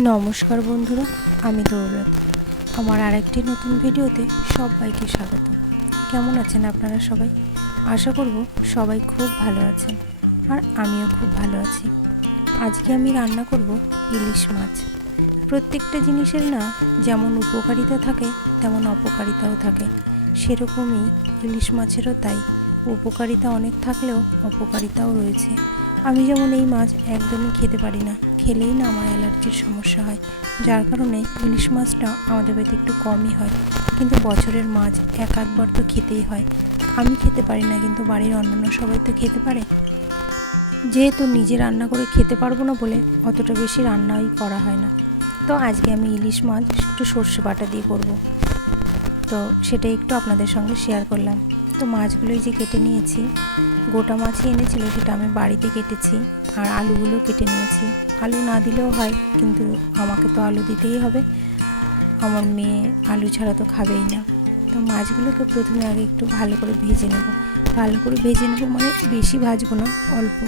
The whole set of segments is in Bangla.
নমস্কার বন্ধুরা, আমি দৌলত। আমার আরেকটি নতুন ভিডিওতে সবাইকে স্বাগত। কেমন আছেন আপনারা সবাই? আশা করব সবাই খুব ভালো আছেন, আর আমিও খুব ভালো আছি। আজকে আমি রান্না করব ইলিশ মাছ। প্রত্যেকটা জিনিসের না যেমন উপকারিতা থাকে তেমন অপকারিতাও থাকে, সেরকমই ইলিশ মাছেরও তাই। উপকারিতা অনেক থাকলেও অপকারিতাও রয়েছে। আমি যেমন এই মাছ একদমই খেতে পারি না, খেলেই না আমার অ্যালার্জির সমস্যা হয়, যার কারণে ইলিশ মাছটা আমাদের বাড়িতে একটু কমই হয়। কিন্তু বছরের মাছ এক আধবার তো খেতেই হয়। আমি খেতে পারি না, কিন্তু বাড়ির অন্যান্য সবাই তো খেতে পারে। যেহেতু নিজে রান্না করে খেতে পারবো না বলে অতটা বেশি রান্নাই করা হয় না। তো আজকে আমি ইলিশ মাছ একটু সর্ষে বাটা দিয়ে করব, তো সেটাই একটু আপনাদের সঙ্গে শেয়ার করলাম। তো মাছগুলোই যে কেটে নিয়েছি, গোটা মাছই এনেছিল, সেটা আমি বাড়িতে কেটেছি। আর আলুগুলো কেটে নিয়েছি। আলু না দিলেও হয়, কিন্তু আমাকে তো আলু দিতেই হবে। আমার মেয়ে আলু ছাড়া তো খাবেই না। তো মাছগুলোকে প্রথমে আগে একটু ভালো করে ভেজে নেব। ভালো করে ভেজে নেব মানে বেশি ভাজবো না, অল্প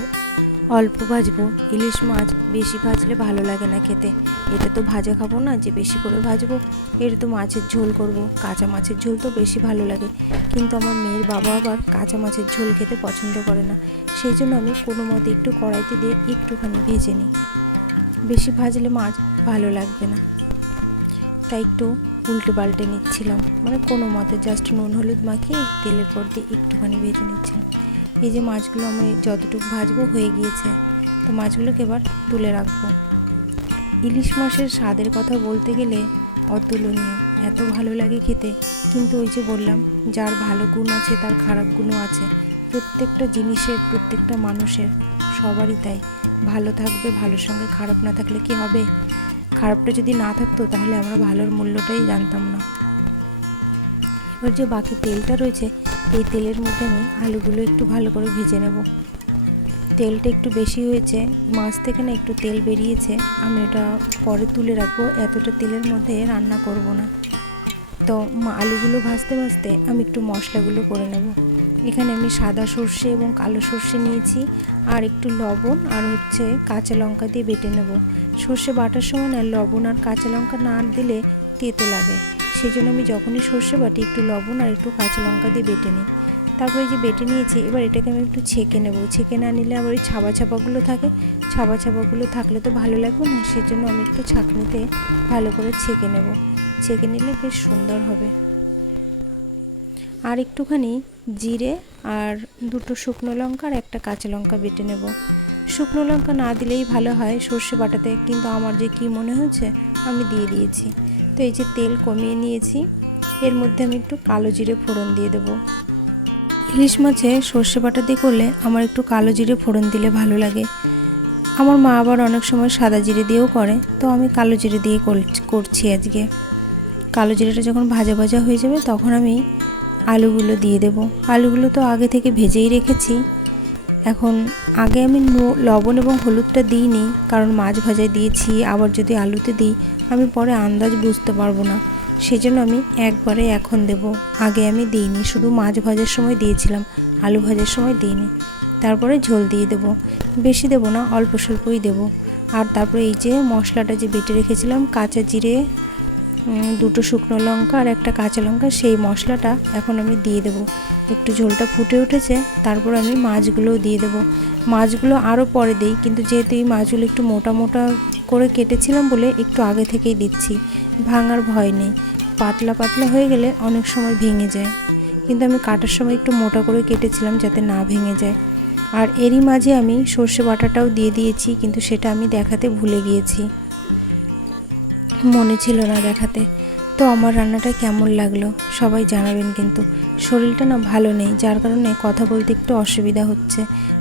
অল্প ভাজবো। ইলিশ মাছ বেশি ভাজলে ভালো লাগে না খেতে। এটা তো ভাজা খাবো না যে বেশি করে ভাজবো, এটা তো মাছের ঝোল করব। কাঁচা মাছের ঝোল তো বেশি ভালো লাগে, কিন্তু আমার মেয়ের বাবা আবার কাঁচা মাছের ঝোল খেতে পছন্দ করে না। সেই জন্য আমি কোনো মতে একটু কড়াইতে দিয়ে একটুখানি ভেজে নিই। বেশি ভাজলে মাছ ভালো লাগবে না, তাই একটু উল্টে পাল্টে নিচ্ছিলাম, মানে কোনো মতে জাস্ট নুন হলুদ মাখিয়ে তেলের পর দিয়ে একটুখানি ভেজে নিচ্ছিলাম। এই যে মাছগুলো আমি যতটুকু ভাজবো হয়ে গিয়েছে, তো মাছগুলোকে এবার তুলে রাখবো। ইলিশ মাছের স্বাদের কথা বলতে গেলে অতুলনীয়, এত ভালো লাগে খেতে। কিন্তু ওই যে বললাম, যার ভালো গুণ আছে তার খারাপ গুণও আছে। প্রত্যেকটা জিনিসের, প্রত্যেকটা মানুষের, সবারই তাই। ভালো থাকবে ভালোর সঙ্গে, খারাপ না থাকলে কি হবে? খারাপটা যদি না থাকতো তাহলে আমরা ভালোর মূল্যটাই জানতাম না। এবার যে বাকি তেলটা রয়েছে, এই তেলের মধ্যে আমি আলুগুলো একটু ভালো করে ভেজে নেব। তেলটা একটু বেশি হয়েছে, মাছ থেকে না একটু তেল বেরিয়েছে। আমি এটা পরে তুলে রাখবো, এতটা তেলের মধ্যে রান্না করব না। তো আলুগুলো ভাজতে ভাজতে আমি একটু মশলাগুলো করে নেব। এখানে আমি সাদা সর্ষে এবং কালো সর্ষে নিয়েছি, আর একটু লবণ আর কাঁচা লঙ্কা দিয়ে বেটে নেব। সর্ষে বাটার সময় না লবণ আর কাঁচা লঙ্কা না দিলে তেতো লাগে, সেই জন্য আমি যখনই সর্ষে বাটি একটু লবণ আর একটু কাঁচা লঙ্কা দিয়ে বেটে নিই। তারপরে যে বেটে নিয়েছি, এবার এটাকে আমি একটু ছেঁকে নেব। ছেঁকে না নিলে আবার ওই ছাবা ছাপাগুলো থাকে, ছাবা ছাপাগুলো থাকলে তো ভালো লাগবে না, সেজন্য আমি একটু ছাঁকনিতে ভালো করে ছেঁকে নেব। ছেঁকে নিলে বেশ সুন্দর হবে। আর একটুখানি জিরে আর দুটো শুকনো লঙ্কা আর একটা কাঁচা লঙ্কা বেটে নেব। শুকনো লঙ্কা না দিলেই ভালো হয় সর্ষে বাটাতে, কিন্তু আমার যে কি মনে হচ্ছে আমি দিয়ে দিয়েছি। তো এই যে তেল কমিয়ে নিয়েছি, এর মধ্যে আমি একটু কালো জিরে ফোড়ন দিয়ে দেবো। ইলিশ মাছে সর্ষে বাটা দিয়ে করলে আমার একটু কালো জিরে ফোড়ন দিলে ভালো লাগে। আমার মা আবার অনেক সময় সাদা জিরে দিয়েও করে, তো আমি কালো জিরে দিয়ে করছি আজকে। কালো জিরেটা যখন ভাজা ভাজা হয়ে যাবে তখন আমি আলুগুলো দিয়ে দেব। আলুগুলো তো আগে থেকে ভেজেই রেখেছি। এখন আগে আমি লবণ এবং হলুদটা দিইনি, কারণ মাছ ভাজায় দিয়েছি, আবার যদি আলুতে দিই আমি পরে আন্দাজ বুঝতে পারবো না, সেজন্য আমি একবারে এখন দেব। আগে আমি দিইনি, শুধু মাছ ভাজার সময় দিয়েছিলাম, আলু ভাজার সময় দিইনি। তারপরে ঝোল দিয়ে দেব, বেশি দেব না, অল্প স্বল্পই দেব। আর তারপরে এই যে মশলাটা যে বেটে রেখেছিলাম, কাঁচা জিরে, দুটো শুকনো লঙ্কা আর একটা কাঁচা লঙ্কা, সেই মশলাটা এখন আমি দিয়ে দেব। একটু ঝোলটা ফুটে উঠেছে, তারপর আমি মাছগুলোও দিয়ে দেব। মাছগুলো আরও পরে দিই, কিন্তু যেহেতু এই মাছগুলো একটু মোটা মোটা করে কেটেছিলাম বলে একটু আগে থেকেই দিচ্ছি, ভাঙার ভয় নেই। পাতলা পাতলা হয়ে গেলে অনেক সময় ভেঙে যায়, কিন্তু আমি কাটার সময় একটু মোটা করে কেটেছিলাম যাতে না ভেঙে যায়। আর এরই মাঝে আমি সর্ষে বাটাটাও দিয়ে দিয়েছি, কিন্তু সেটা আমি দেখাতে ভুলে গিয়েছি, মনে ছিল না দেখাতে। তো আমার রান্নাটা কেমন লাগলো সবাই জানাবেন। কিন্তু শরীরটা না ভালো নেই, যার কারণে কথা বলতে একটু অসুবিধা হচ্ছে।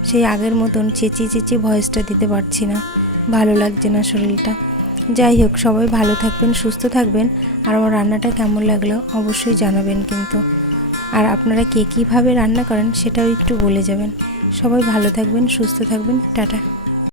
সেই আগের মতন চেঁচিয়ে চেঁচিয়ে ভয়েসটা দিতে পারছি না, ভালো লাগছে না শরীরটা। যাই হোক, সবাই ভালো থাকবেন, সুস্থ থাকবেন। আর আমার রান্নাটা কেমন লাগলো অবশ্যই জানাবেন কিন্তু। আর আপনারা কে কীভাবে রান্না করেন সেটাও একটু বলে যাবেন। সবাই ভালো থাকবেন, সুস্থ থাকবেন, টাটা।